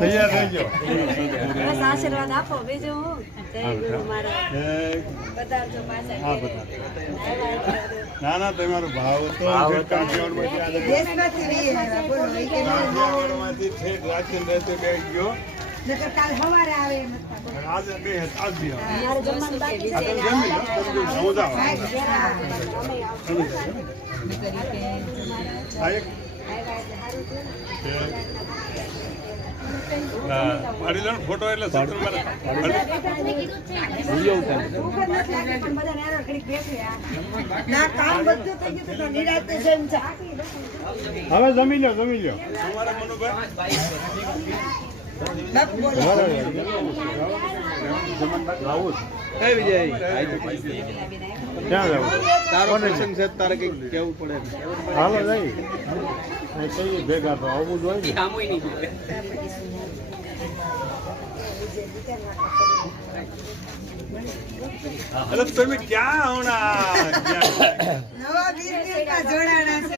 તૈયાર રહેજો. બસ આશીર્વાદ આપો બીજું હું જય ગુરુ મહારાજ પધારજો પાછા હા બધા. ના ના તમારો ભાવ તો કાઠિયાવાડમાંથી આજે કાઠિયાવાડમાંથી ઠેઠ રાખીને રહેતો બે ગયો. આજે બે આજ બી આવે. મારે જમવાનું બાકી છે જમી લો તમે સમજાવો. આ એક પાડી લો ફોટો એટલે સત્ર મારે હવે જમી લો તમારા મનુભાઈ કઈ વિજય ક્યાં જવું તારો પ્રસંગ છે તારે કઈ કેવું પડે હાલો જઈ કઈ ભેગા તો આવું જોઈએ ને. અરે તમે ક્યાં હમણાં